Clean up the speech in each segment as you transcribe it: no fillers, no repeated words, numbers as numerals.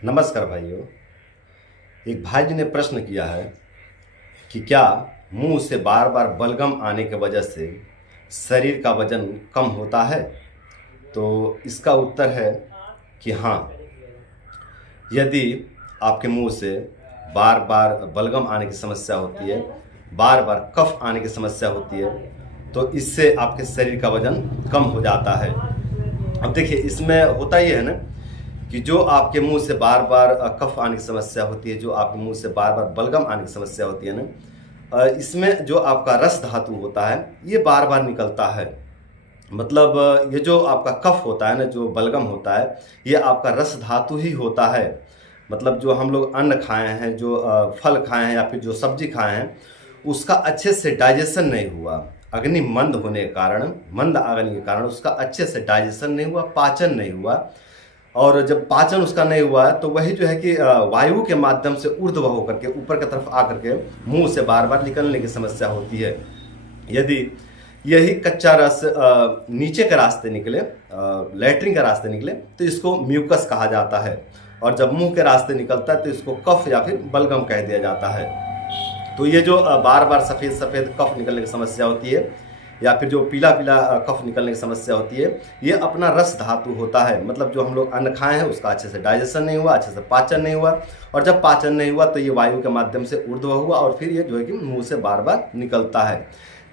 नमस्कार भाइयों। एक भाई जी ने प्रश्न किया है कि क्या मुंह से बार बार बलगम आने की वजह से शरीर का वजन कम होता है। तो इसका उत्तर है कि हाँ, यदि आपके मुंह से बार बार बलगम आने की समस्या होती है, बार बार कफ आने की समस्या होती है, तो इससे आपके शरीर का वजन कम हो जाता है। अब देखिए, इसमें होता ये है ना कि जो आपके मुंह से बार बार कफ आने की समस्या होती है, जो आपके मुंह से बार बार बलगम आने की समस्या होती है ना, इसमें जो आपका रस धातु होता है ये बार बार निकलता है। मतलब ये जो आपका कफ होता है ना, जो बलगम होता है, ये आपका रस धातु ही होता है। मतलब जो हम लोग अन्न खाए हैं, जो फल खाए हैं या फिर जो सब्जी खाए हैं, उसका अच्छे से डाइजेशन नहीं हुआ। अग्नि मंद होने के कारण, मंद अग्नि के कारण उसका अच्छे से डाइजेशन नहीं हुआ, पाचन नहीं हुआ। और जब पाचन उसका नहीं हुआ है तो वही जो है कि वायु के माध्यम से ऊर्ध्व होकर के ऊपर की तरफ आकर के मुंह से बार बार निकलने की समस्या होती है। यदि यही कच्चा रस नीचे के रास्ते निकले, लैट्रिन के रास्ते निकले, तो इसको म्यूकस कहा जाता है। और जब मुंह के रास्ते निकलता है तो इसको कफ या फिर बलगम कह दिया जाता है। तो ये जो बार बार सफ़ेद सफ़ेद कफ निकलने की समस्या होती है या फिर जो पीला पीला कफ निकलने की समस्या होती है, ये अपना रस धातु होता है। मतलब जो हम लोग अन्न खाए हैं उसका अच्छे से डाइजेशन नहीं हुआ, अच्छे से पाचन नहीं हुआ, और जब पाचन नहीं हुआ तो ये वायु के माध्यम से ऊर्ध्व हुआ और फिर ये जो है कि मुंह से बार बार निकलता है।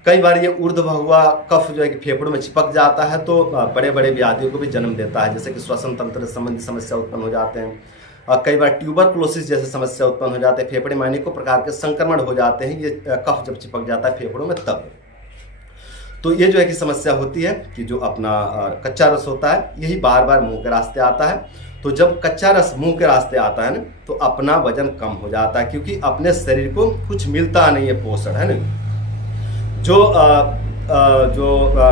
कई बार ये ऊर्ध्व हुआ कफ जो है कि फेफड़ों में चिपक जाता है, तो बड़े बड़े व्याधियों को भी जन्म देता है, जैसे कि श्वसन तंत्र संबंधी समस्या उत्पन्न हो जाते हैं। और कई बार ट्यूबरक्लोसिस जैसे समस्या उत्पन्न हो जाते हैं, फेफड़े में अनेकों प्रकार के संक्रमण हो जाते हैं ये कफ जब चिपक जाता है फेफड़ों में तब। तो ये जो है कि समस्या होती है कि जो अपना कच्चा रस होता है यही बार बार मुंह के रास्ते आता है। तो जब कच्चा रस मुंह के रास्ते आता है ना, तो अपना वजन कम हो जाता है, क्योंकि अपने शरीर को कुछ मिलता नहीं है पोषण, है ना। जो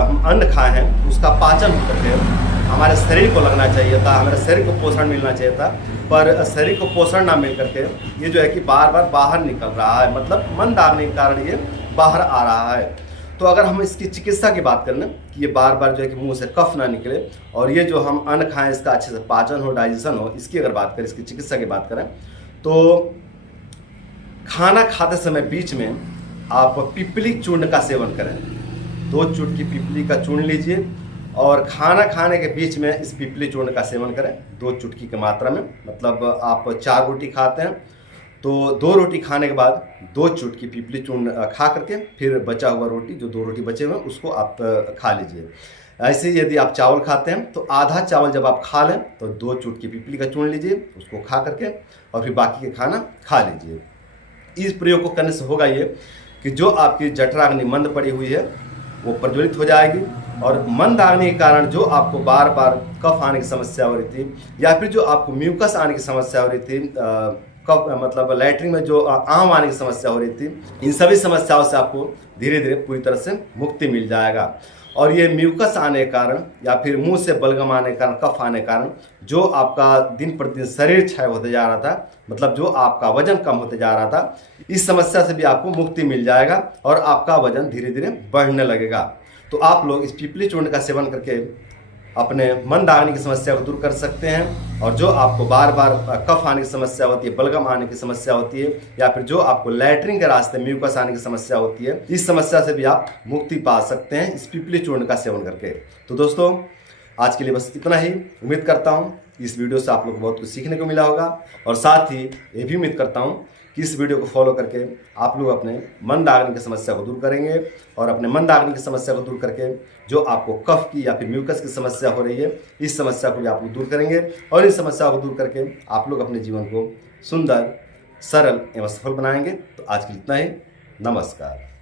हम अन्न खाए हैं उसका पाचन होकर के हमारे शरीर को लगना चाहिए था, हमारे शरीर को पोषण मिलना चाहिए था, पर शरीर को पोषण ना मिल करके ये जो है कि बार बार बाहर निकल रहा है। मतलब मंद आने के कारण ये बाहर आ रहा है। तो अगर हम इसकी चिकित्सा की बात करें ना कि ये बार बार जो है कि मुंह से कफ ना निकले और ये जो हम अन्न खाएं इसका अच्छे से पाचन हो, डाइजेशन हो, इसकी अगर बात करें, इसकी चिकित्सा की बात करें, तो खाना खाते समय बीच में आप पिपली चूर्ण का सेवन करें। 2 चुटकी पिपली का चूर्ण लीजिए और खाना खाने के बीच में इस पिपली चूर्ण का सेवन करें 2 चुटकी की मात्रा में। मतलब आप 4 रोटी खाते हैं तो 2 रोटी खाने के बाद 2 चुटकी पिपली चूर्ण खा करके फिर बचा हुआ रोटी, जो 2 रोटी बचे हुए हैं, उसको आप खा लीजिए। ऐसे यदि आप चावल खाते हैं तो आधा चावल जब आप खा लें तो 2 चुटकी पिपली का चूर्ण लीजिए, उसको खा करके और फिर बाकी के खाना खा लीजिए। इस प्रयोग को करने से होगा ये कि जो आपकी जठराग्नि मंद पड़ी हुई है वो प्रज्वलित हो जाएगी, और मंद आने के कारण जो आपको बार बार कफ आने की समस्या हो रही थी या फिर जो आपको म्यूकस आने की समस्या हो रही थी, कफ मतलब लैट्रिन में जो आम आने की समस्या हो रही थी, इन सभी समस्याओं से आपको धीरे धीरे पूरी तरह से मुक्ति मिल जाएगा। और ये म्यूकस आने के कारण या फिर मुंह से बलगम आने के कारण, कफ आने के कारण जो आपका दिन प्रतिदिन शरीर क्षय होते जा रहा था, मतलब जो आपका वजन कम होते जा रहा था, इस समस्या से भी आपको मुक्ति मिल जाएगा और आपका वजन धीरे धीरे बढ़ने लगेगा। तो आप लोग इस पिपली चूर्ण का सेवन करके अपने मंद आने की समस्या को दूर कर सकते हैं। और जो आपको बार बार कफ आने की समस्या होती है, बलगम आने की समस्या होती है, या फिर जो आपको लैट्रिन के रास्ते म्यूकस आने की समस्या होती है, इस समस्या से भी आप मुक्ति पा सकते हैं इस पिपली चूर्ण का सेवन करके। तो दोस्तों, आज के लिए बस इतना ही। उम्मीद करता हूँ इस वीडियो से आप लोग को बहुत कुछ सीखने को मिला होगा, और साथ ही ये भी उम्मीद करता हूँ कि इस वीडियो को फॉलो करके आप लोग अपने मंद आग्नि की समस्या को दूर करेंगे, और अपने मंद आग्नि की समस्या को दूर करके जो आपको कफ की या फिर म्यूकस की समस्या हो रही है, इस समस्या को भी आप लोग दूर करेंगे, और इस समस्या को दूर करके आप लोग अपने जीवन को सुंदर, सरल एवं सफल बनाएंगे। तो आज के लिए इतना ही। नमस्कार।